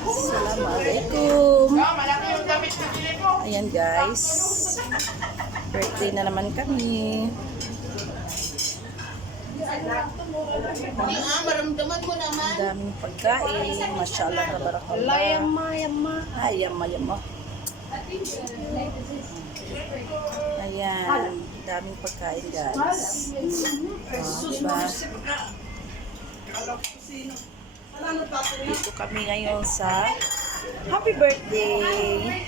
Assalamualaikum. Ayan guys. Birthday na naman kami. Maramdaman mo naman. Ang daming pagkain. Mashallah, tabarakallah. Ay, yama. Ayan. Daming pagkain guys. Diba? Dito kami ngayon sa happy birthday.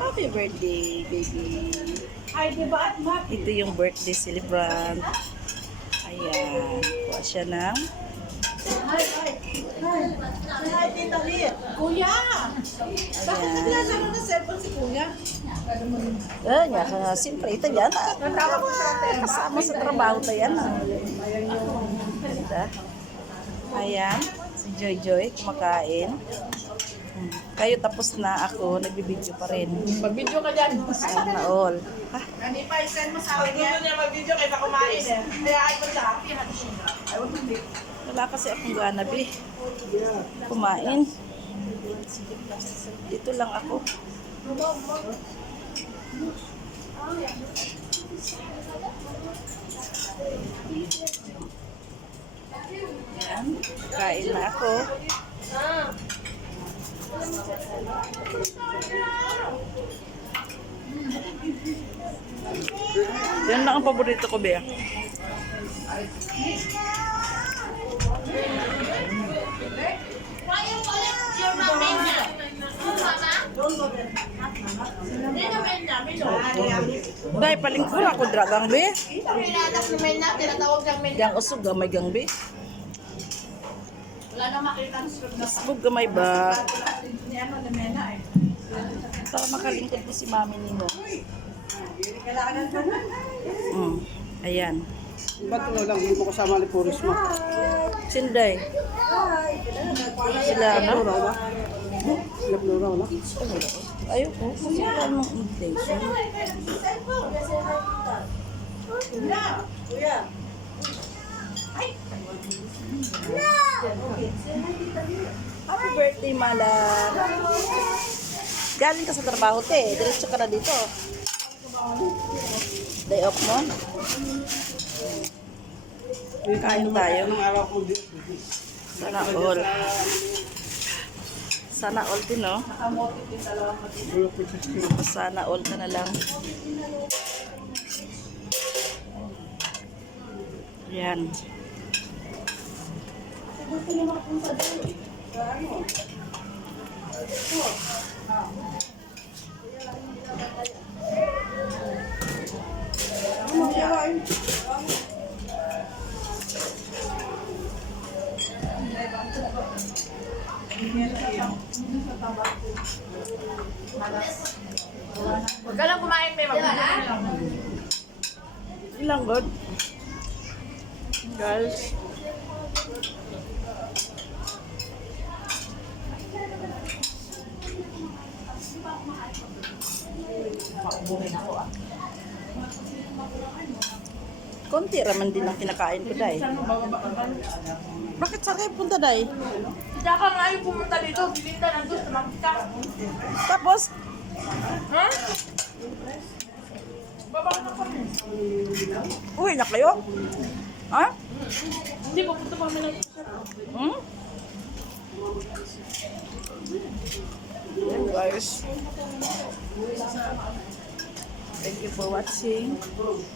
Happy birthday, baby. Ito yung birthday celebrant. Ayan. Kuha siya ng Kuya! Bakit naglasaro na cellphone si Kuya? siyempre ito yan. Kasama sa trabaho ito yan. Ayan. Si Joy kumakain. Kayo tapos na, ako nagbibideo pa rin. Mag-video ka dyan. Sana all. Ha? Hindi pa, send mo sa akin yan. Gusto niya mag-video kaysa kumain eh. Kaya ay mo sa akin. Wala kasi akong ganabi. Kumain. Dito lang ako. Ayan. Kain na ako. Yan lang ang paborito ko, Bea. Dahil palingkura ako dragang, Be. Pinanak ni Mena, tinatawag kang Mena. Yang usog gamay gang, Be. Wala na makita ang script na Usog gamay ba? yan ni Mena eh. Para makalingkod ko si mami nino. Ayan. Ba't ikaw lang, hindi mo kasama ni Puris mo? Sinday. Sila ano? Plural ba? Sila plural ba? Ayoko. Kasi wala nang invitation. Happy birthday, Malar. Galing ka sa trabaho, te. Diretso ka na dito. Day off mo? Kain tayo. Anong araw ko din? Sana all. Sana all din, no? Sana all ka na lang. Yan. Huwag ka lang kumain, may mag-video ka lang. Ilang good? Guys. Konti raman din ang kinakain ko, Day. Bakit sa kayo punta, Day? Kaya ka nga yung pumunta dito, bilinda ng gusto, tumangka. Tapos, Ha? Baba ka na kami. uwi na kayo? Ha? Hindi, pupunta pa kami ng Hmm? Yan, guys. Thank you for watching.